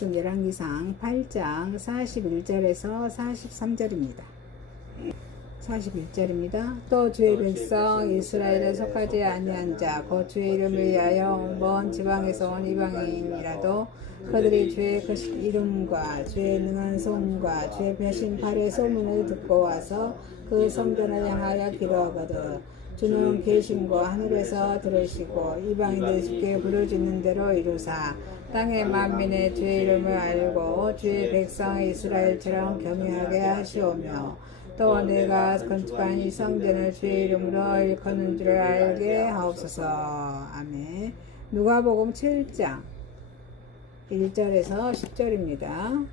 말씀 열왕기상 8장 41절에서 43절입니다. 41절입니다. 또 주의 백성 이스라엘에 속하지 아니한 자 곧 주의 이름을 위하여 먼 지방에서 온 이방인이라도 그들이 주의 그 이름과 주의 능한 손과 주의 배신팔의 소문을 듣고 와서 그 성전을 향하여 기도하거든 주는 계심과 하늘에서 들으시고 이방인들 주께 부르짖는 대로 이루사 땅의 만민의 주의 이름을 알고 주의 백성 이스라엘처럼 경외하게 하시오며 또 내가 건축한 이 성전을 주의 이름으로 일컫는 줄을 알게 하옵소서. 아멘. 누가복음 7장 1절에서 10절입니다.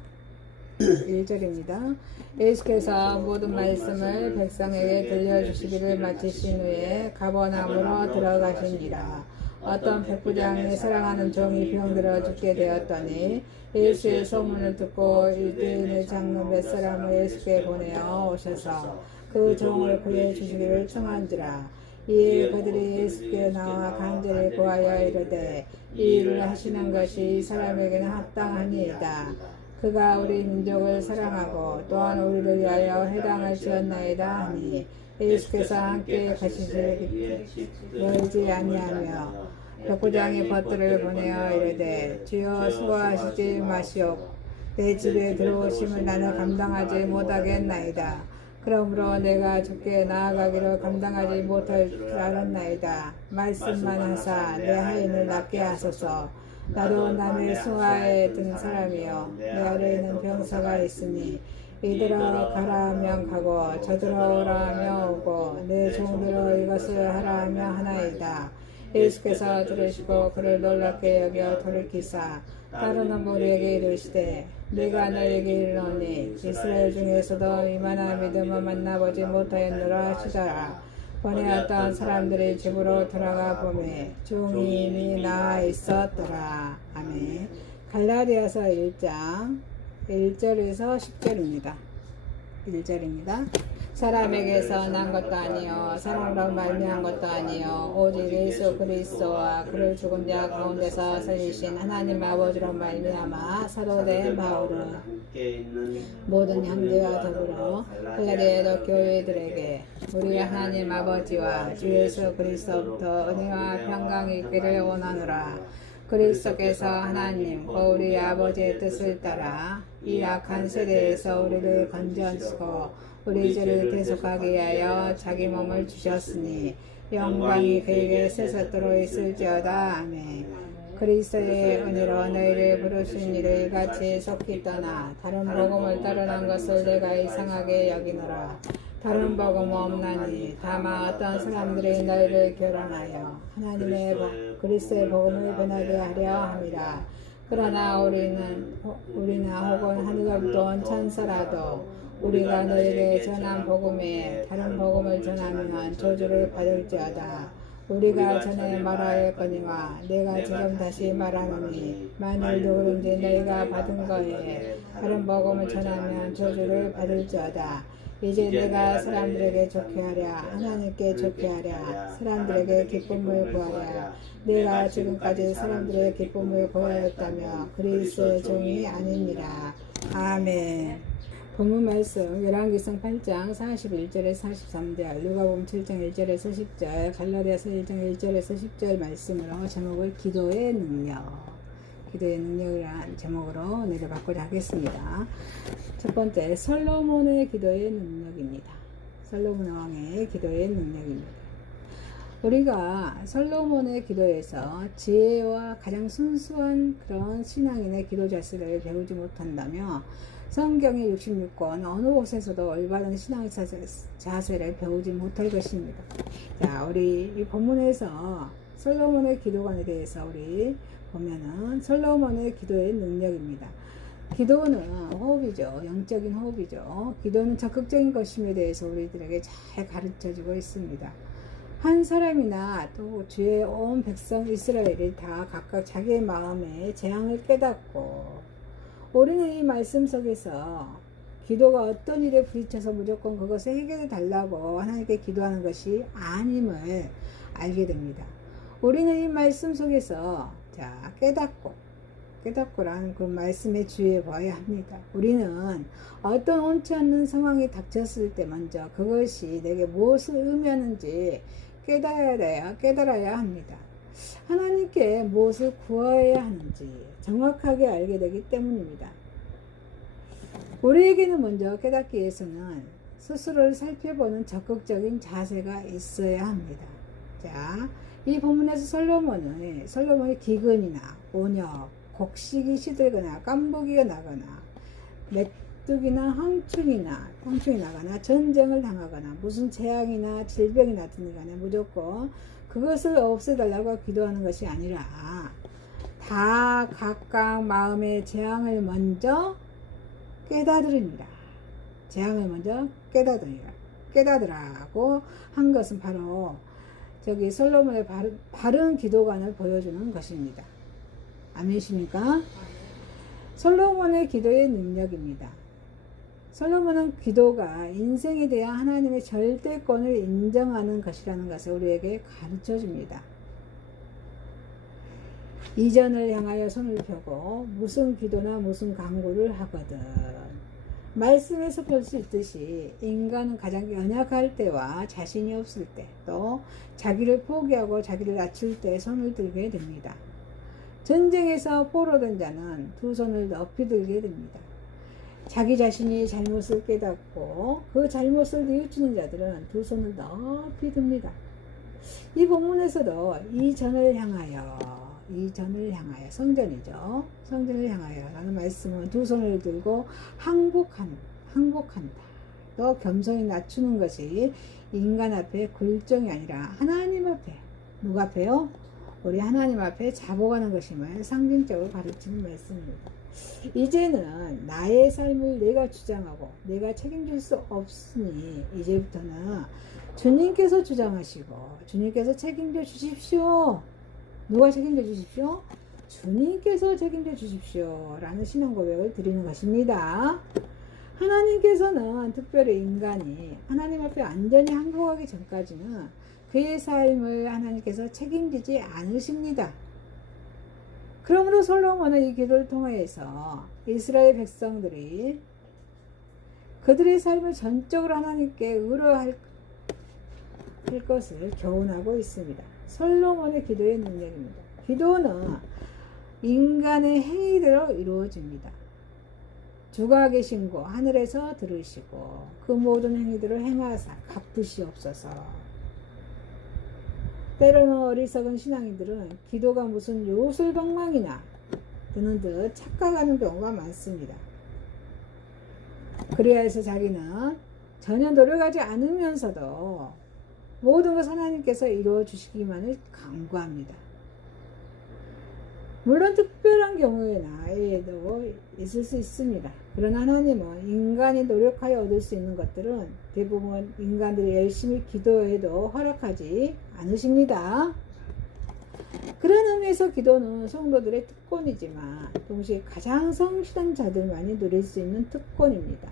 1절입니다. 예수께서 모든 말씀을 백성에게 들려주시기를 마치신 후에 가버나움으로 들어가시니라. 어떤 백부장이 사랑하는 종이 병들어 죽게 되었더니 예수의 소문을 듣고 유대인의 장로 몇 사람을 예수께 보내어 오셔서 그 종을 구해 주시기를 청한지라. 이에 그들이 예수께 나와 간절히 구하여 이르되 이 일을 하시는 것이 이 사람에게는 합당하니이다. 그가 우리 민족을 사랑하고 또한 우리를 위하여 회당을 지었나이다 하니 예수께서 함께 가시지 멀지 아니하며 백부장의 벗들을 보내어 이르되 주여 수고하시지 마시오. 내 집에 들어오심을 나는 감당하지 못하겠나이다. 그러므로 내가 주께 나아가기를 감당하지 못할 줄 알았나이다. 말씀만 하사 내 하인을 낫게 하소서. 나도 남의 수하에 든 사람이요 내 아래에는 병사가 있으니 이들아 가라 하면 가고 저들아 오라 하며 오고 내 종들아 이것을 하라 하며 하나이다. 예수께서 들으시고 그를 놀랍게 여겨 돌이키사 따르는 무리에게 이르시되 내가 너에게 이르노니 이스라엘 중에서도 이만한 믿음을 만나보지 못하였노라 하시더라. 보내었던 사람들이 집으로 돌아가 보매 종이 이미 나아 있었더라. 아멘. 갈라디아서 1장 1절에서 10절입니다. 1절입니다. 사람에게서 난 것도 아니요 사람으로 말미암은 것도 아니요 오직 예수 그리스도와 그를 죽은 자 가운데서 살리신 하나님 아버지로 말미암아 사도된 바울은 모든 형제와 더불어 갈라디아 교회들에게 우리 하나님 아버지와 주 예수 그리스도부터 은혜와 평강이 있기를 원하노라. 그리스도께서 하나님 우리 아버지의 뜻을 따라 이 악한 세대에서 우리를 건져주시고 우리 죄를 대속하기 위하여 자기 몸을 주셨으니 영광이 그에게 세세토록 있을지어다. 아멘. 그리스도의 은혜로 너희를 부르신 이를 이같이 속히 떠나 다른 복음을 따르는 것을 내가 이상하게 여기노라. 다른 복음 없나니 다만 어떤 사람들이 너희를 교란하여 하나님의 그리스도의 복음을 변하게 하려 함이라. 그러나 우리나 혹은 하늘로부터 온 천사라도 우리가 너희에게 전한 복음에 다른 복음을 전하면 저주를 받을지어다. 우리가 전에 말하였거니와 내가 지금 다시 말하노니 만일 누구든지 너희가 받은 거에 다른 복음을 전하면 저주를 받을지어다. 이제 내가 사람들에게 좋게 하랴 하나님께 좋게 하랴 사람들에게 기쁨을 구하랴. 내가 지금까지 사람들의 기쁨을 구하였다며 그리스도의 종이 아닙니다. 아멘. 본문 말씀 열왕기상 8장 41절에서 43절 누가복음 7장 1절에서 10절 갈라디아서 1장 1절에서 10절 말씀으로 제목을 기도의 능력이라는 제목으로 내려받고자 하겠습니다. 첫 번째 솔로몬의 기도의 능력입니다. 솔로몬 왕의 기도의 능력입니다. 우리가 솔로몬의 기도에서 지혜와 가장 순수한 그런 신앙인의 기도 자세를 배우지 못한다면 성경의 66권 어느 곳에서도 올바른 신앙의 자세를 배우지 못할 것입니다. 자, 우리 이 본문에서 솔로몬의 기도관에 대해서 우리 보면은 솔로몬의 기도의 능력입니다. 기도는 호흡이죠. 영적인 호흡이죠. 기도는 적극적인 것임에 대해서 우리들에게 잘 가르쳐주고 있습니다. 한 사람이나 또 주의 온 백성 이스라엘이 다 각각 자기의 마음의 재앙을 깨닫고 우리는 이 말씀 속에서 기도가 어떤 일에 부딪혀서 무조건 그것을 해결해 달라고 하나님께 기도하는 것이 아님을 알게 됩니다. 우리는 이 말씀 속에서 깨닫고 깨닫고라는 그 말씀에 주의해 봐야 합니다. 우리는 어떤 원치 않는 상황이 닥쳤을 때 먼저 그것이 내게 무엇을 의미하는지 깨달아야 합니다. 하나님께 무엇을 구해야 하는지 정확하게 알게 되기 때문입니다. 우리에게는 먼저 깨닫기 위해서는 스스로를 살펴보는 적극적인 자세가 있어야 합니다. 자, 이 본문에서 솔로몬이 기근이나 온역, 곡식이 시들거나 깐부기가 나거나 메뚜기나 황충이 나거나 전쟁을 당하거나 무슨 재앙이나 질병이 나타나거나 무조건 그것을 없애달라고 기도하는 것이 아니라 다 각각 마음의 재앙을 먼저 깨닫으리니라. 재앙을 먼저 깨닫으라고 한 것은 바로 저기 솔로몬의 바른 기도관을 보여주는 것입니다. 아멘이십니까? 솔로몬의 기도의 능력입니다. 솔로몬은 기도가 인생에 대한 하나님의 절대권을 인정하는 것이라는 것을 우리에게 가르쳐 줍니다. 이전을 향하여 손을 펴고 무슨 기도나 무슨 간구를 하거든. 말씀에서 볼 수 있듯이 인간은 가장 연약할 때와 자신이 없을 때, 또 자기를 포기하고 자기를 낮출 때 손을 들게 됩니다. 전쟁에서 포로된 자는 두 손을 높이 들게 됩니다. 자기 자신이 잘못을 깨닫고 그 잘못을 뉘우치는 자들은 두 손을 높이 듭니다. 이 본문에서도 이전을 향하여 성전이죠. 성전을 향하여 라는 말씀은 두 손을 들고 항복한다. 또 겸손히 낮추는 것이 인간 앞에 굴종이 아니라 하나님 앞에, 누가 앞에요? 우리 하나님 앞에 자복하는 것임을 상징적으로 가르치는 말씀입니다. 이제는 나의 삶을 내가 주장하고 내가 책임질 수 없으니 이제부터는 주님께서 주장하시고 주님께서 책임져 주십시오. 누가 책임져 주십시오? 주님께서 책임져 주십시오 라는 신앙 고백을 드리는 것입니다. 하나님께서는 특별히 인간이 하나님 앞에 완전히 항복하기 전까지는 그의 삶을 하나님께서 책임지지 않으십니다. 그러므로 솔로몬은 이 기도를 통해서 이스라엘 백성들이 그들의 삶을 전적으로 하나님께 의뢰할 것을 교훈하고 있습니다. 솔로몬의 기도의 능력입니다. 기도는 인간의 행위대로 이루어집니다. 주가 계신 곳 하늘에서 들으시고 그 모든 행위들을 행하사 갚으시옵소서. 때로는 어리석은 신앙인들은 기도가 무슨 요술방망이나 드는 듯 착각하는 경우가 많습니다. 그래야 해서 자기는 전혀 노력하지 않으면서도 모든 것 하나님께서 이루어 주시기만을 간구합니다. 물론 특별한 경우에도 있을 수 있습니다. 그러나 하나님은 인간이 노력하여 얻을 수 있는 것들은 대부분 인간들이 열심히 기도해도 허락하지 않으십니다. 그런 의미에서 기도는 성도들의 특권이지만 동시에 가장 성실한 자들만이 누릴 수 있는 특권입니다.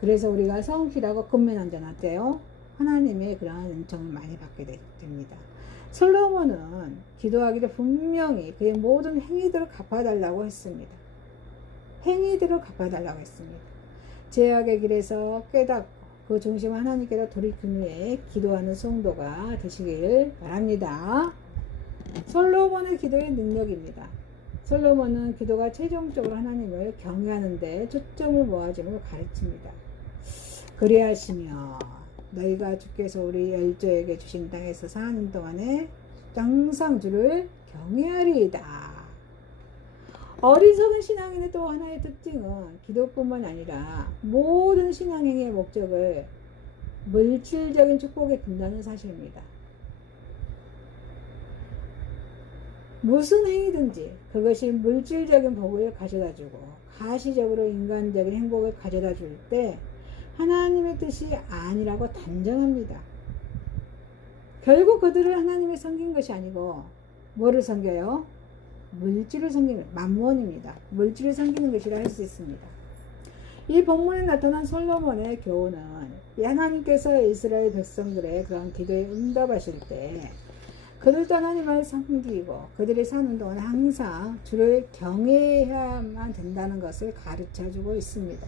그래서 우리가 성실하고 근면한자한테요 하나님의 그러한 은총을 많이 받게 됩니다. 솔로몬은 기도하기를 분명히 그의 모든 행위들을 갚아달라고 했습니다. 죄악의 길에서 깨닫고 그 중심을 하나님께로 돌이킨 후에 기도하는 성도가 되시길 바랍니다. 솔로몬의 기도의 능력입니다. 솔로몬은 기도가 최종적으로 하나님을 경외하는 데 초점을 모아줌을 가르칩니다. 그리하시며 너희가 주께서 우리 열조에게 주신 땅에서 4년 동안에 항상 주를 경외하리이다. 어리석은 신앙인의 또 하나의 특징은 기도뿐만 아니라 모든 신앙행위의 목적을 물질적인 축복에 둔다는 사실입니다. 무슨 행위든지 그것이 물질적인 복을 가져다주고 가시적으로 인간적인 행복을 가져다 줄 때 하나님의 뜻이 아니라고 단정합니다. 결국 그들을 하나님을 섬긴 것이 아니고 뭐를 섬겨요? 물질을 섬기는 만몬입니다. 물질을 섬기는 것이라 할 수 있습니다. 이 본문에 나타난 솔로몬의 교훈은 하나님께서 이스라엘 백성들의 그런 기도에 응답하실 때 그들도 하나님을 섬기고 그들이 사는 동안 항상 주를 경외해야만 된다는 것을 가르쳐주고 있습니다.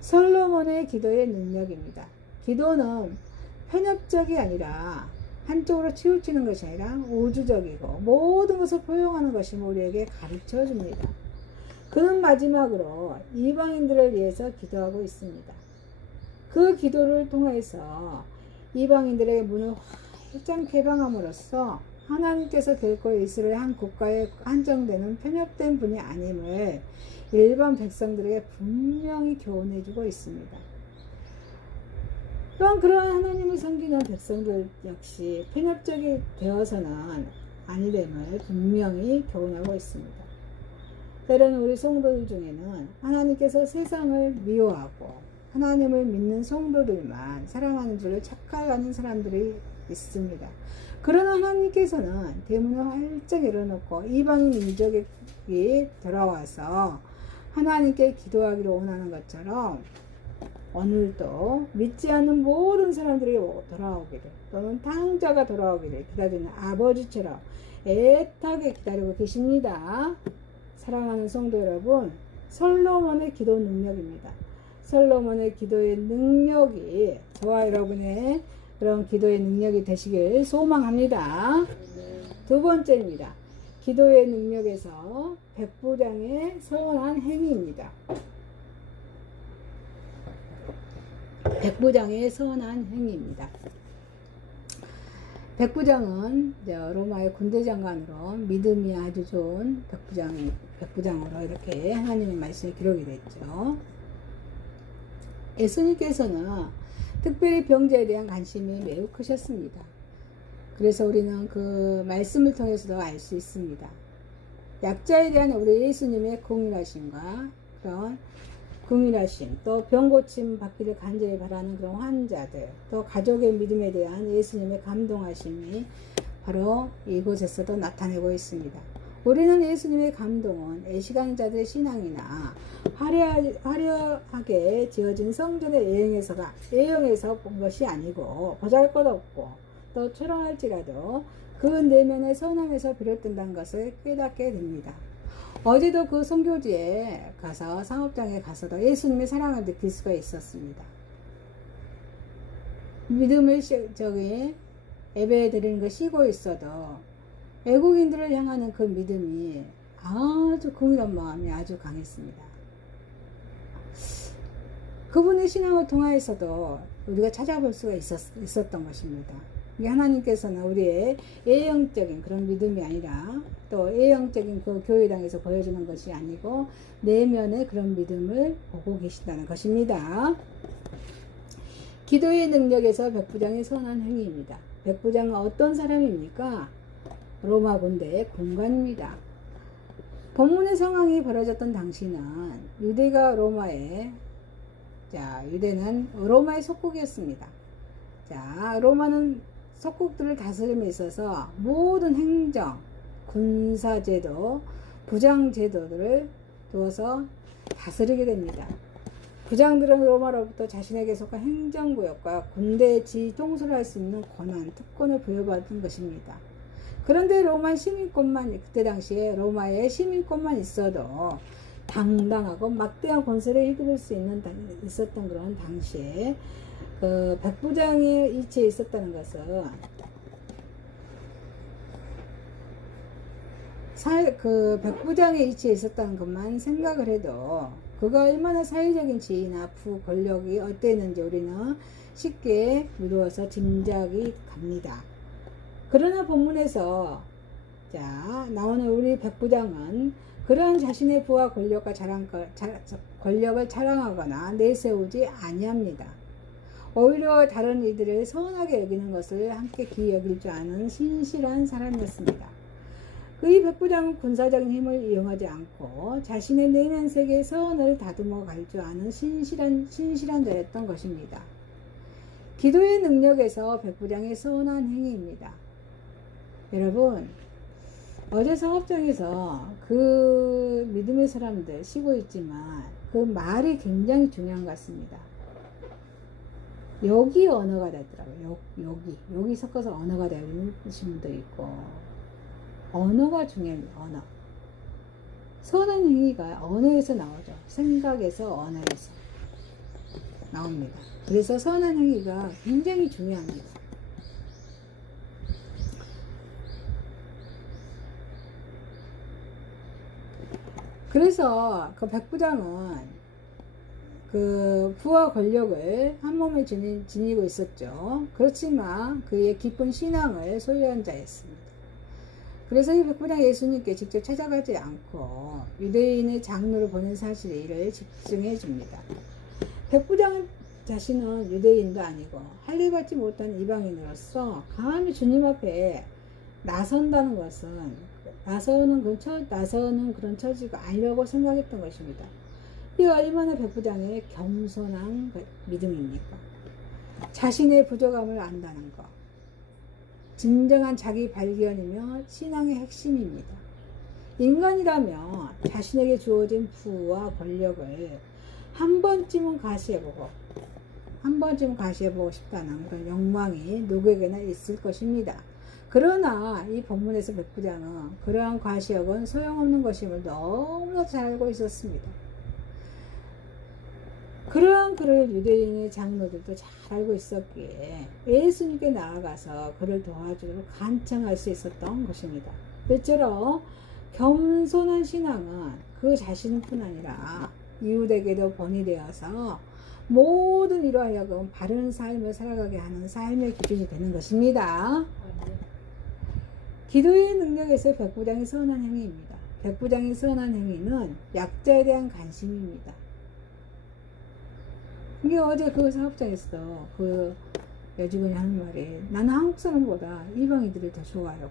솔로몬의 기도의 능력입니다. 기도는 편협적이 아니라 한쪽으로 치우치는 것이 아니라 우주적이고 모든 것을 포용하는 것이 우리에게 가르쳐 줍니다. 그는 마지막으로 이방인들을 위해서 기도하고 있습니다. 그 기도를 통해서 이방인들에게 문을 활짝 개방함으로써 하나님께서 결코 이스라엘 한 국가에 한정되는 편협된 분이 아님을 일반 백성들에게 분명히 교훈해주고 있습니다. 또한 그러한 하나님을 섬기는 백성들 역시 편협적이 되어서는 아니됨을 분명히 교훈하고 있습니다. 때로는 우리 성도들 중에는 하나님께서 세상을 미워하고 하나님을 믿는 성도들만 사랑하는 줄을 착각하는 사람들이 있습니다. 그러나 하나님께서는 대문을 활짝 열어놓고 이방인 민족이 돌아와서 하나님께 기도하기를 원하는 것처럼 오늘도 믿지 않는 모든 사람들이 돌아오기를 또는 탕자가 돌아오기를 기다리는 아버지처럼 애타게 기다리고 계십니다. 사랑하는 성도 여러분, 솔로몬의 기도 능력입니다. 솔로몬의 기도의 능력이 저와 여러분의 그런 기도의 능력이 되시길 소망합니다. 두 번째입니다. 기도의 능력에서 백부장의 선한 행위입니다. 백부장의 선한 행위입니다. 백부장은 로마의 군대 장관으로 믿음이 아주 좋은 백부장으로 이렇게 하나님의 말씀이 기록이 됐죠. 예수님께서는 특별히 병자에 대한 관심이 매우 크셨습니다. 그래서 우리는 그 말씀을 통해서도 알 수 있습니다. 약자에 대한 우리 예수님의 긍휼하심과 그런 긍휼하심, 또 병고침 받기를 간절히 바라는 그런 환자들, 또 가족의 믿음에 대한 예수님의 감동하심이 바로 이곳에서도 나타내고 있습니다. 우리는 예수님의 감동은 애시간 자들의 신앙이나 화려하게 지어진 성전의 예형에서 본 것이 아니고 보잘것없고 또 초라할지라도 그 내면의 선함에서 비롯된다는 것을 깨닫게 됩니다. 어제도 그 선교지에 가서 상업장에 가서도 예수님의 사랑을 느낄 수가 있었습니다. 믿음을 예배 드리는 거 쉬고 있어도 외국인들을 향하는 그 믿음이 아주 긍휼한 마음이 아주 강했습니다. 그분의 신앙을 통하여서도 우리가 찾아볼 수가 있었던 것입니다. 하나님께서는 우리의 예형적인 그런 믿음이 아니라 또 예형적인 그 교회당에서 보여주는 것이 아니고 내면의 그런 믿음을 보고 계신다는 것입니다. 기도의 능력에서 백부장의 선한 행위입니다. 백부장은 어떤 사람입니까? 로마 군대의 군관입니다. 본문의 상황이 벌어졌던 당시는 유대는 로마의 속국이었습니다. 로마는 속국들을 다스림에 있어서 모든 행정, 군사제도, 부장제도들을 두어서 다스리게 됩니다. 부장들은 로마로부터 자신에게 속한 행정구역과 군대의 지휘통솔을 할 수 있는 권한, 특권을 부여받은 것입니다. 그런데 그때 당시에 로마의 시민권만 있어도 당당하고 막대한 권세를 휘두를 수 있었던 그런 당시에 그 백부장의 위치에 있었다는 것은 그 백부장의 위치에 있었다는 것만 생각을 해도 그가 얼마나 사회적인 지위나 권력이 어땠는지 우리는 쉽게 미루어서 짐작이 갑니다. 그러나 본문에서 나오는 우리 백부장은 그러한 자신의 부와 권력을 자랑하거나 내세우지 아니합니다. 오히려 다른 이들을 선하게 여기는 것을 함께 귀히 여길 줄 아는 신실한 사람이었습니다. 이 백부장은 군사적인 힘을 이용하지 않고 자신의 내면 세계의 선을 다듬어 갈 줄 아는 신실한 자였던 것입니다. 기도의 능력에서 백부장의 선한 행위입니다. 여러분, 어제 상업장에서 그 믿음의 사람들 쉬고 있지만 그 말이 굉장히 중요한 것 같습니다. 여기 언어가 되더라고요. 여기 섞어서 언어가 되는 분도 있고, 언어가 중요합니다. 언어. 선한 행위가 언어에서 나오죠. 생각에서 언어에서 나옵니다. 그래서 선한 행위가 굉장히 중요합니다. 그래서 그 백부장은 그 부와 권력을 한 몸에 지니고 있었죠. 그렇지만 그의 깊은 신앙을 소유한 자였습니다. 그래서 이 백부장 예수님께 직접 찾아가지 않고 유대인의 장로를 보낸 사실을 집중해 줍니다. 백부장 자신은 유대인도 아니고 할례받지 못한 이방인으로서 감히 주님 앞에 나선다는 것은 나서는 그런 처지가 아니라고 생각했던 것입니다. 이 얼마나 백부장의 겸손한 믿음입니까? 자신의 부족함을 안다는 것, 진정한 자기 발견이며 신앙의 핵심입니다. 인간이라면 자신에게 주어진 부와 권력을 한 번쯤은 가시해보고 싶다는 그런 욕망이 누구에게나 있을 것입니다. 그러나 이 본문에서 백부장은 그러한 과시욕은 소용없는 것임을 너무나 잘 알고 있었습니다. 그러한 그를 유대인의 장로들도 잘 알고 있었기에 예수님께 나아가서 그를 도와주도록 간청할 수 있었던 것입니다. 때처럼 겸손한 신앙은 그 자신뿐 아니라 이웃에게도 본이 되어서 모든 이로 하여금 바른 삶을 살아가게 하는 삶의 기준이 되는 것입니다. 기도의 능력에서 백부장의 선한 행위입니다. 백부장의 선한 행위는 약자에 대한 관심입니다. 이게 어제 그 사업장에서 그 여직원이 하는 말이, 나는 한국 사람보다 이방인들이 더 좋아요.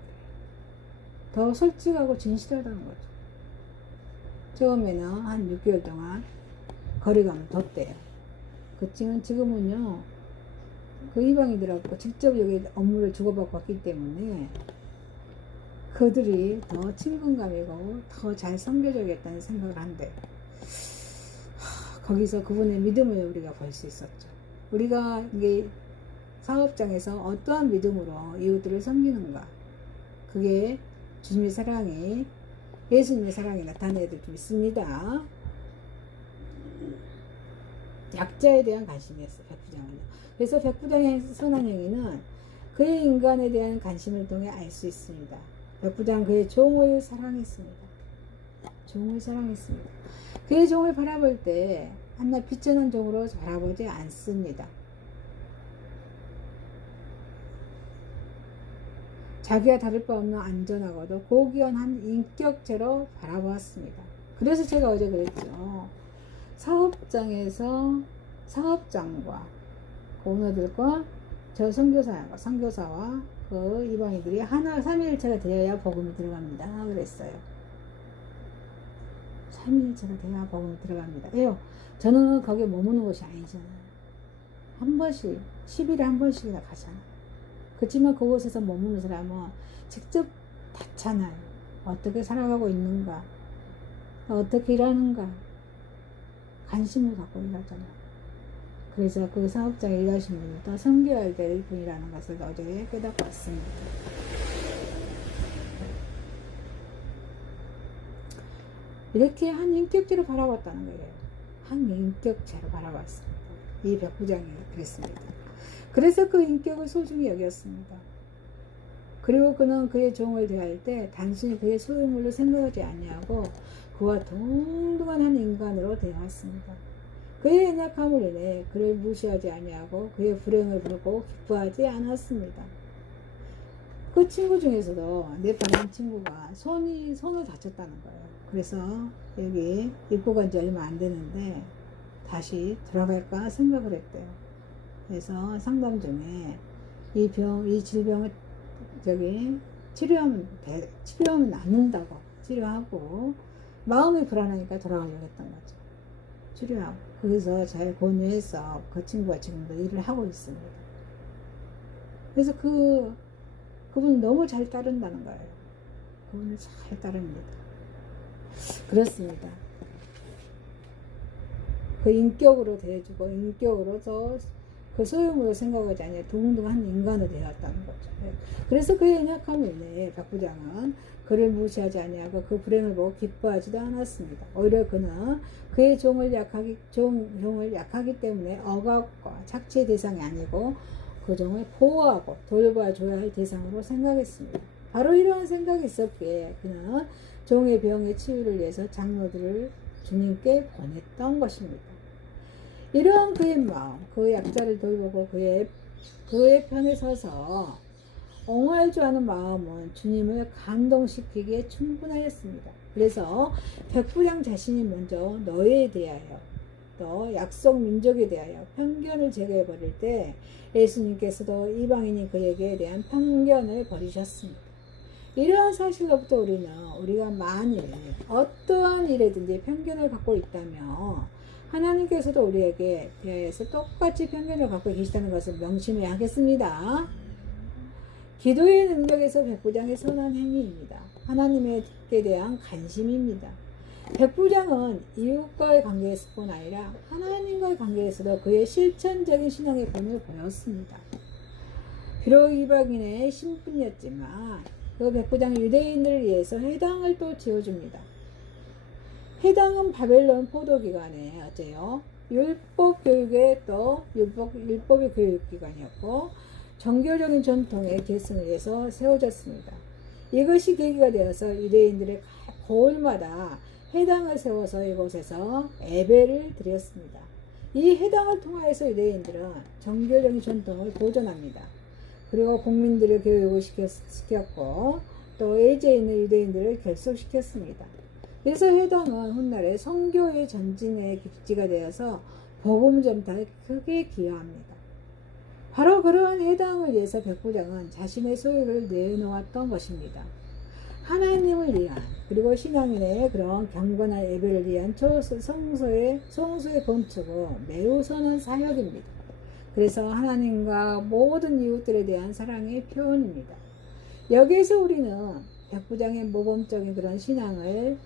더 솔직하고 진실하다는 거죠. 처음에는 한 6개월 동안 거리감을 뒀대요. 지금은요, 그 이방인들하고 직접 여기 업무를 주고받고 왔기 때문에 그들이 더 친근감이고 더 잘 섬겨줘야겠다는 생각을 한대요. 거기서 그분의 믿음을 우리가 볼 수 있었죠. 우리가 이게 사업장에서 어떠한 믿음으로 이웃들을 섬기는가, 그게 주님의 사랑이, 예수님의 사랑이 나타내야 될 줄 믿습니다. 약자에 대한 관심이었어요, 백부장은요. 그래서 백부장의 선한 행위는 그의 인간에 대한 관심을 통해 알 수 있습니다. 백부장은 그의 종을 사랑했습니다. 그의 종을 바라볼 때 한낱 비천한 종으로 바라보지 않습니다. 자기와 다를 바 없는 안전하고도 고귀한 인격체로 바라보았습니다. 그래서 제가 어제 그랬죠. 사업장에서 사업장과 그 오너들과 저 선교사와 그 이방인들이 하나 삼위일체가 되어야 복음이 들어갑니다. 그랬어요. 삼위일체가 돼야 복음이 들어갑니다. 왜요? 저는 거기에 머무는 것이 아니잖아요. 한 번씩 10일에 한 번씩이나 가잖아요. 그렇지만 그곳에서 머무는 사람은 직접 봤잖아요. 어떻게 살아가고 있는가, 어떻게 일하는가 관심을 갖고 일하잖아요. 그래서 그 사업장에 일하신 분도 섬겨야 될 분이라는 것을 어제 깨닫고 왔습니다. 이렇게 한 인격체로 바라봤다는 거예요. 한 인격체로 바라봤습니다. 이 백부장이 그랬습니다. 그래서 그 인격을 소중히 여겼습니다. 그리고 그는 그의 종을 대할 때 단순히 그의 소유물로 생각하지 아니하고 그와 동등한 한 인간으로 대하였습니다. 그의 연약함을 인해 그를 무시하지 아니하고 그의 불행을 보고 기뻐하지 않았습니다. 그 친구 중에서도 네팔한 친구가 손을 다쳤다는 거예요. 그래서 여기 입고 간 지 얼마 안 되는데 다시 돌아갈까 생각을 했대요. 그래서 상담 중에 이 질병을 치료하면 낫는다고 치료하고 마음이 불안하니까 돌아가려고 했던 거죠. 치료하고. 그래서 잘 권유해서 그 친구가 지금도 일을 하고 있습니다. 그래서 그분이 너무 잘 따른다는 거예요. 그분을 잘 따릅니다. 그렇습니다. 그 인격으로 대해주고 인격으로서 그 소유물을 생각하지 않냐 동등한 인간이 되었다는 거죠. 그래서 그의 연약함을 인해 백부장은 그를 무시하지 아니하고 그 불행을 보고 기뻐하지도 않았습니다. 오히려 그는 그의 종을 약하기 때문에 억압과 착취의 대상이 아니고 그 종을 보호하고 돌봐줘야 할 대상으로 생각했습니다. 바로 이러한 생각이 있었기에 그는 종의 병의 치유를 위해서 장로들을 주님께 보냈던 것입니다. 이러한 그의 마음, 그 약자를 돌보고 그의 편에 서서 옹호할 줄 아는 마음은 주님을 감동시키기에 충분하였습니다. 그래서 백부장 자신이 먼저 너희에 대하여 또 약속 민족에 대하여 편견을 제거해 버릴 때 예수님께서도 이방인이 그에게 대한 편견을 버리셨습니다. 이러한 사실로부터 우리가 만일 어떠한 일에든지 편견을 갖고 있다면 하나님께서도 우리에게 대하여서 똑같이 편견을 갖고 계시다는 것을 명심해야 하겠습니다. 기도의 능력에서 백부장의 선한 행위입니다. 하나님께 대한 관심입니다. 백부장은 이웃과의 관계에서뿐 아니라 하나님과의 관계에서도 그의 실천적인 신앙의 본을 보였습니다. 비록 이방인의 신분이었지만 그 백부장은 유대인들을 위해서 회당을 또 지어줍니다. 회당은 바벨론 포도기간에 어째요? 율법 교육의 또 율법의 교육기관이었고 종교적인 전통의 계승을 위해서 세워졌습니다. 이것이 계기가 되어서 유대인들의 고을마다 회당을 세워서 이곳에서 예배를 드렸습니다. 이 회당을 통하여서 유대인들은 종교적인 전통을 보존합니다. 그리고 국민들의 교육을 시켰고 또 애지에 있는 유대인들을 결속시켰습니다. 그래서 회당은 훗날에 선교의 전진의 기지가 되어서 복음 전파에 크게 기여합니다. 바로 그러한 회당을 위해서 백부장은 자신의 소유를 내놓았던 것입니다. 하나님을 위한 그리고 신앙인의 그런 경건한 예배를 위한 성소의 건축은 매우 선한 사역입니다. 그래서 하나님과 모든 이웃들에 대한 사랑의 표현입니다. 여기에서 우리는 백부장의 모범적인 그런 신앙의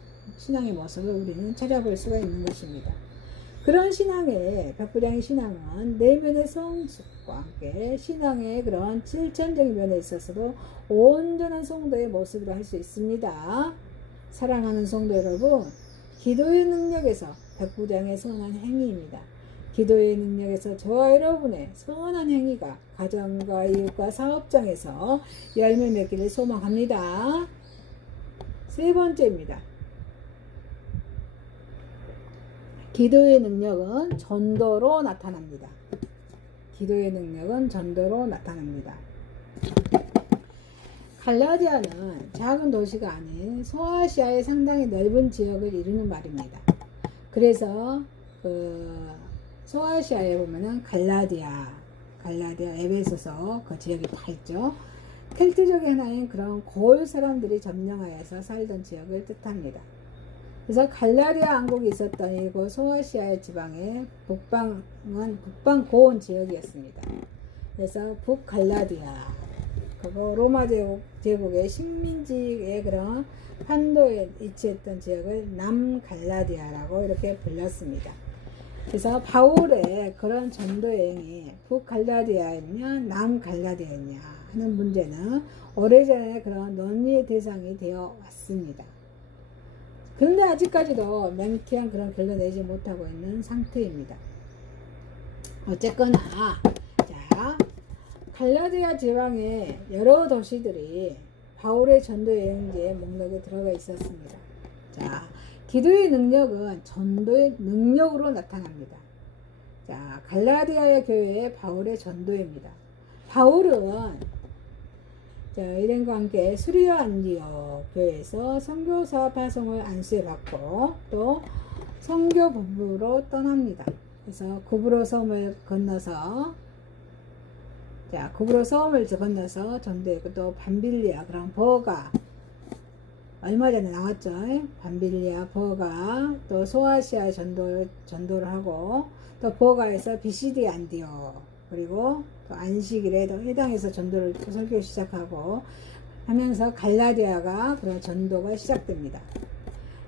모습을 우리는 찾아볼 수가 있는 것입니다. 그런 백부장의 신앙은 내면의 성숙과 함께 신앙의 그런 실천적인 면에 있어서도 온전한 성도의 모습으로 할 수 있습니다. 사랑하는 성도 여러분, 기도의 능력에서 백부장의 선한 행위입니다. 기도의 능력에서 저와 여러분의 선한 행위가 가정과 이웃과 사업장에서 열매 맺기를 소망합니다. 세 번째입니다. 기도의 능력은 전도로 나타납니다. 기도의 능력은 전도로 나타납니다. 갈라디아는 작은 도시가 아닌 소아시아의 상당히 넓은 지역을 이루는 말입니다. 그래서 소아시아에 보면은 갈라디아, 에베소서 그 지역이 다 있죠. 켈트족의 하나인 그런 고을 사람들이 점령하여서 살던 지역을 뜻합니다. 그래서 갈라디아 왕국이 있었던 이곳 소아시아의 지방의 북방 고원 지역이었습니다. 그래서 북갈라디아, 그리고 로마 제국의 식민지의 그런 판도에 위치했던 지역을 남갈라디아라고 이렇게 불렀습니다. 그래서 바울의 그런 전도 여행이 북갈라디아였냐 남갈라디아였냐 하는 문제는 오래전에 그런 논의의 대상이 되어 왔습니다. 그런데 아직까지도 명쾌한 그런 결론 내지 못하고 있는 상태입니다. 어쨌거나 자, 갈라디아 지방의 여러 도시들이 바울의 전도 여행지의 목록에 들어가 있었습니다. 자, 기도의 능력은 전도의 능력으로 나타납니다. 자, 갈라디아의 교회의 바울의 전도입니다. 바울은 일행과 함께 수리아 안디옥 교회에서 선교사 파송을 안수해 받고 또 선교 본부로 떠납니다. 그래서 구브로 섬을 건너서 전도했고 또 밤빌리아 그런 버가 얼마 전에 나왔죠. 밤빌리아 버가 또 소아시아 전도를 하고 또 버가에서 비시디 안디옥 그리고 또 안식일에 해당해서 전도를 설교 시작하고 하면서 갈라디아가 그런 전도가 시작됩니다.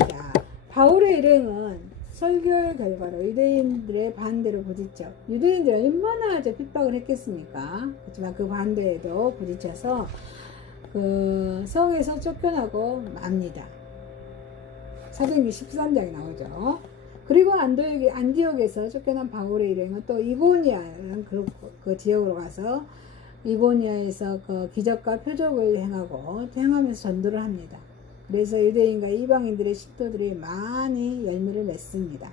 자, 바울의 일행은 설교의 결과로 유대인들의 반대로 부딪혀 유대인들이 얼마나 핍박을 했겠습니까? 그렇지만 그 반대에도 부딪혀서 그 성에서 쫓겨나고 맙니다. 사도행전 13장에 나오죠. 그리고 안디옥에서 쫓겨난 바울의 일행은 또 이고니아라는 그 지역으로 가서 이고니아에서 그 기적과 표적을 행하면서 전도를 합니다. 그래서 유대인과 이방인들의 신도들이 많이 열매를 맺습니다.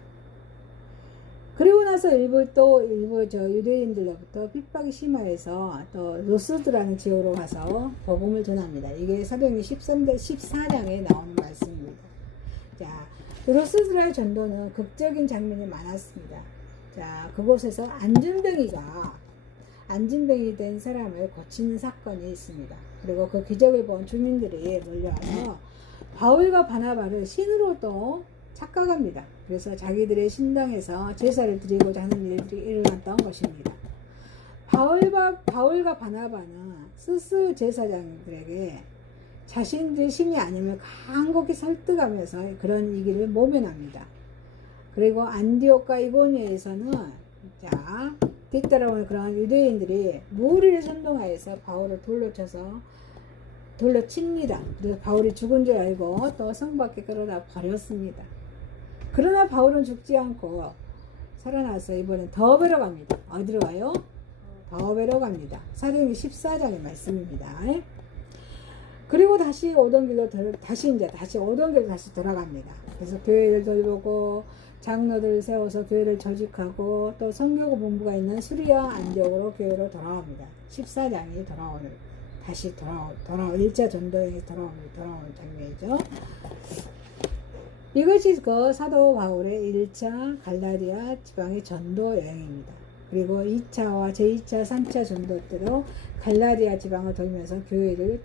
그리고 나서 일부 유대인들로부터 핍박이 심화해서 또 로스드라는 지역으로 가서 복음을 전합니다. 이게 사도행전 14장에 나오는 말씀입니다. 자, 로스드라의 전도는 극적인 장면이 많았습니다. 자, 그곳에서 안진병이 된 사람을 고치는 사건이 있습니다. 그리고 그 기적을 본 주민들이 몰려와서 바울과 바나바를 신으로도 착각합니다. 그래서 자기들의 신당에서 제사를 드리고자 하는 일들이 일어났던 것입니다. 바울과 바나바는 스스 제사장들에게 자신들의 신이 아님을 간곡히 설득하면서 그런 이기를 모면합니다. 그리고 안디옥과 이고니아에서는 뒤따라오는 그런 유대인들이 무리를 선동하여서 바울을 돌로 칩니다. 그래서 바울이 죽은 줄 알고 또 성 밖에 끌어다 버렸습니다. 그러나 바울은 죽지 않고 살아나서 이번엔 더베로 갑니다. 어디로 가요? 더베로 갑니다. 사도행전 14장의 말씀입니다. 그리고 다시 오던 길로 돌아갑니다. 그래서 교회를 돌보고 장로들을 세워서 교회를 조직하고 또 선교구 본부가 있는 수리아 안디옥으로 교회로 돌아옵니다. 14장이 다시 돌아온 1차 전도행에 돌아오는 장면이죠. 이것이 그 사도 바울의 1차 갈라디아 지방의 전도 여행입니다. 그리고 2차와 제2차, 3차 전도 때로 갈라디아 지방을 돌면서 교회를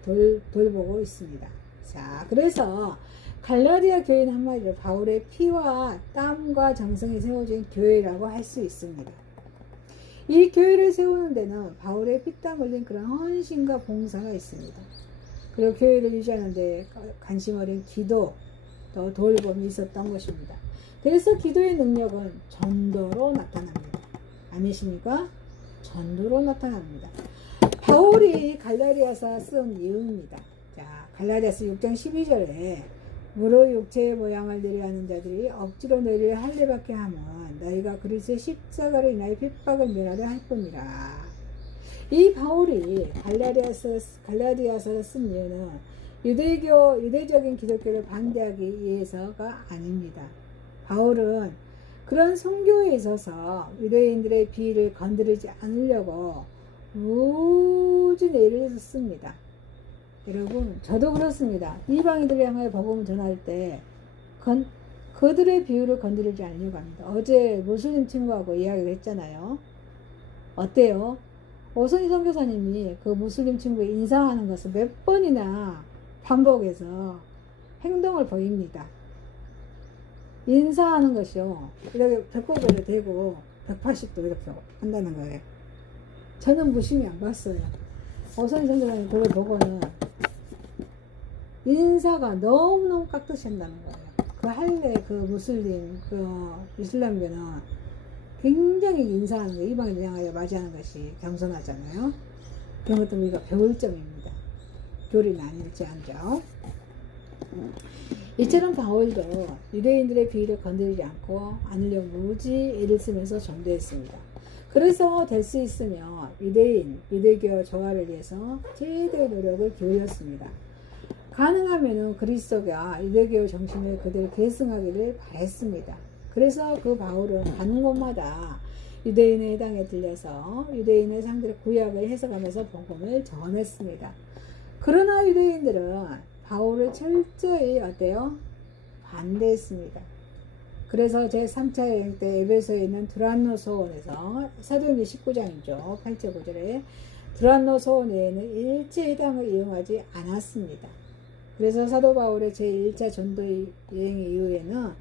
돌보고 있습니다. 자, 그래서 갈라디아 교회는 한마디로 바울의 피와 땀과 정성이 세워진 교회라고 할 수 있습니다. 이 교회를 세우는 데는 바울의 피땀 흘린 그런 헌신과 봉사가 있습니다. 그리고 교회를 유지하는 데 관심 어린 기도, 또 돌봄이 있었던 것입니다. 그래서 기도의 능력은 전도로 나타납니다. 아니십니까? 전도로 나타납니다. 바울이 갈라디아서 쓴 이유입니다. 자, 갈라디아서 6장 12절에 무릇 육체의 모양을 내려하는 자들이 억지로 너희를 할례받게 하면 너희가 그리스도의 십자가로 인하여 핍박을 면하려 할 뿐이라. 이 바울이 갈라디아서를 쓴 이유는 유대적인 기독교를 반대하기 위해서가 아닙니다. 바울은 그런 선교에 있어서 유대인들의 비위를 건드리지 않으려고 무진 애를 썼습니다. 여러분, 저도 그렇습니다. 이방인들을 향하여 복음을 전할 때 그들의 비유를 건드리지 않으려고 합니다. 어제 무슬림 친구하고 이야기를 했잖아요. 어때요? 오선희 선교사님이 그 무슬림 친구에 인사하는 것을 몇 번이나 반복해서 행동을 보입니다. 인사하는 것이요, 이렇게 배꼽을 대고 180도 이렇게 한다는 거예요. 저는 무심히 안 봤어요. 오선희 선교사님 그걸 보고는 인사가 너무너무 깍듯이 한다는 거예요. 그 할례, 그 무슬림, 그 이슬람교는 굉장히 인사하는 거, 이방인을 향하여 맞이하는 것이 겸손하잖아요. 그런 것도 우리가 배울 점입니다. 교리는 아닐지 않죠. 이처럼 바울도 유대인들의 비위를 건드리지 않으려고 무지 애를 쓰면서 전도했습니다. 그래서 될 수 있으면 유대교 조화를 위해서 최대의 노력을 기울였습니다. 가능하면 그리스도가 유대교 정신을 그대로 계승하기를 바랬습니다. 그래서 그 바울은 가는 곳마다 유대인의 해당에 들려서 유대인의 상대로 구약을 해석하면서 복음을 전했습니다. 그러나 유대인들은 바울을 철저히 반대했습니다. 그래서 제3차 여행 때 에베소에 있는 드란노 소원에서 사도행전 19장이죠. 8절 9절에 드란노 소원에는 일체 해당을 이용하지 않았습니다. 그래서 사도 바울의 제1차 전도 여행 이후에는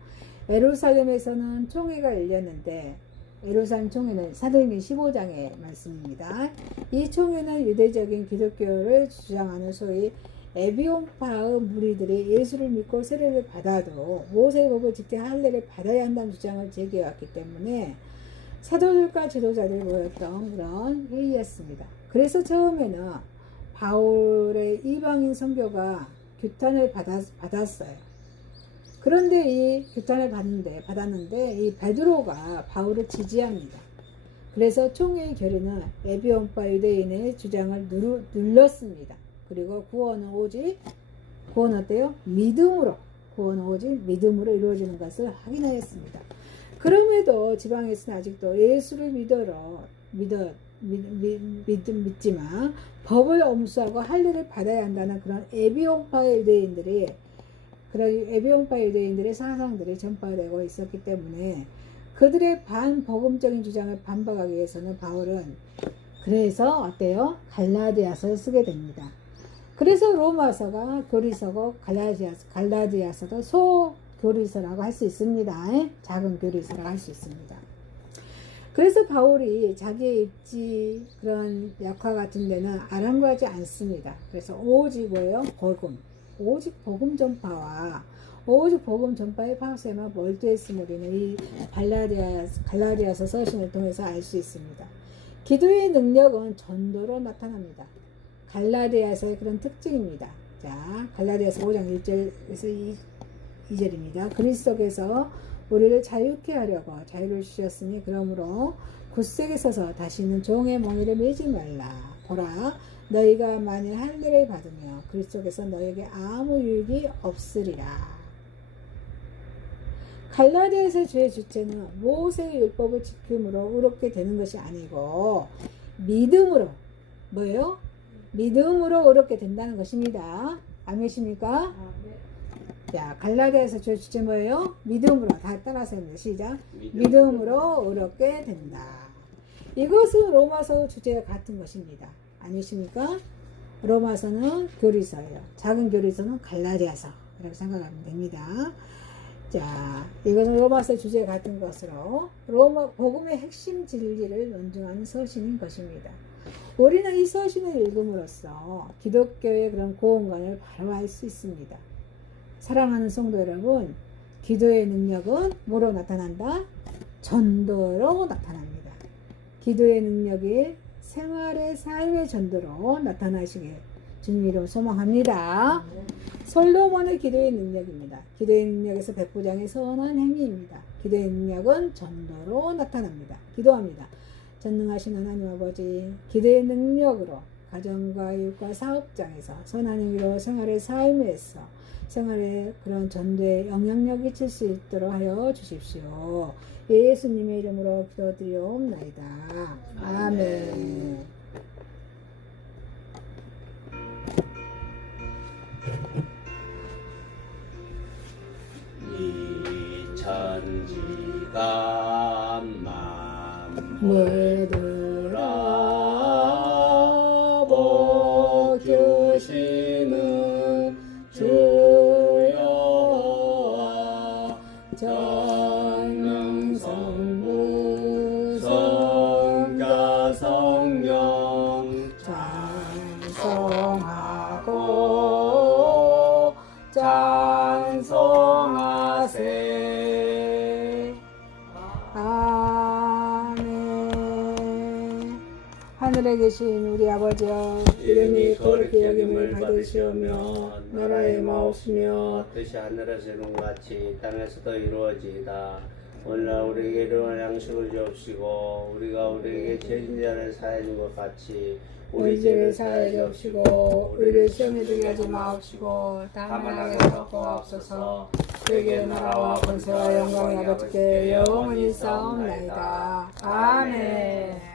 예루살렘에서는 총회가 열렸는데, 예루살렘 총회는 사도행전 15장의 말씀입니다. 이 총회는 유대적인 기독교를 주장하는 소위 에비온파의 무리들이 예수를 믿고 세례를 받아도 모세의 법을 지켜 할례를 받아야 한다는 주장을 제기해왔기 때문에 사도들과 지도자들이 모였던 그런 회의였습니다. 그래서 처음에는 바울의 이방인 선교가 규탄을 받았어요. 그런데 이 규탄을 받았는데 이 베드로가 바울을 지지합니다. 그래서 총회의 결의는 에비온파 유대인의 주장을 눌렀습니다. 그리고 구원은 어때요? 믿음으로 이루어지는 것을 확인하였습니다. 그럼에도 지방에서는 아직도 예수를 믿지만 법을 엄수하고 할례를 받아야 한다는 그런 에비온파 유대인들의 사상들이 전파되고 있었기 때문에 그들의 반복음적인 주장을 반박하기 위해서는 바울은 그래서 어때요? 갈라디아서를 쓰게 됩니다. 그래서 로마서가 교리서고 갈라디아서도 소교리서라고 할 수 있습니다. 작은 교리서라고 할 수 있습니다. 그래서 바울이 자기의 입지 그런 역할 같은 데는 아랑거하지 않습니다. 그래서 오직 복음 전파의 파수에만 몰두했음을 우리는 이 갈라디아서 서신을 통해서 알 수 있습니다. 기도의 능력은 전도로 나타납니다. 갈라디아서의 그런 특징입니다. 자, 갈라디아서 5장 1절에서 2절입니다. 그리스도께서 우리를 자유케 하려고 자유를 주셨으니 그러므로 굳세게 서서 다시는 종의 멍에를 매지 말라. 보라, 너희가 만일 할례를 받으며 그리스도께서 너희에게 아무 유익이 없으리라. 갈라디아서 주의 주체는 모세의 율법을 지킴으로 의롭게 되는 것이 아니고 믿음으로 믿음으로 의롭게 된다는 것입니다. 아멘이십니까? 자, 갈라디아서 주의 주체 뭐예요? 믿음으로. 다 따라서 합니다. 시작. 믿음으로 의롭게 된다. 이것은 로마서 주제와 같은 것입니다. 아니십니까? 로마서는 교리서예요. 작은 교리서는 갈라디아서 이렇게 생각하면 됩니다. 자, 이것은 로마서 주제와 같은 것으로 로마 복음의 핵심 진리를 논증하는 서신인 것입니다. 우리는 이 서신을 읽음으로써 기독교의 그런 고원관을 바로 알 수 있습니다. 사랑하는 성도 여러분, 기도의 능력은 뭐로 나타난다? 전도로 나타납니다. 기도의 능력이 생활의 삶의 전도로 나타나시길 주님 이름으로 소망합니다. 솔로몬의 기도의 능력입니다. 기도의 능력에서 백부장의 선한 행위입니다. 기도의 능력은 전도로 나타납니다. 기도합니다. 전능하신 하나님 아버지, 기도의 능력으로 가정과 이웃과 사업장에서 선한 행위로 생활의 삶에서 생활의 그런 전도에 영향력이 칠 수 있도록 하여 주십시오. 예수님의 이름으로 기도드리옵나이다. 아멘. 이 천지가 물들어 복 주시는 주여와 전능 성부 성자 성령 찬송하고 찬송하세. 아멘. 하늘에 계신 우리 아버지여, 이름이 거룩히 여김을 받으시오며 나라의 마옵시며 뜻이 하늘에서 이룬 같이 땅에서도 이루어지이다. 오늘날 우리에게 일용할 양식을 주옵시고 우리가 우리에게 죄진 자를 사하여 준 것 같이 우리 죄를 사하여 주옵시고 우리를 시험에 들게 하지 마옵시고 다만 악에서 구하옵소서. 그에게 나라와 권세와 영광이 아버지께 영원히 있사옵나이다. 아멘.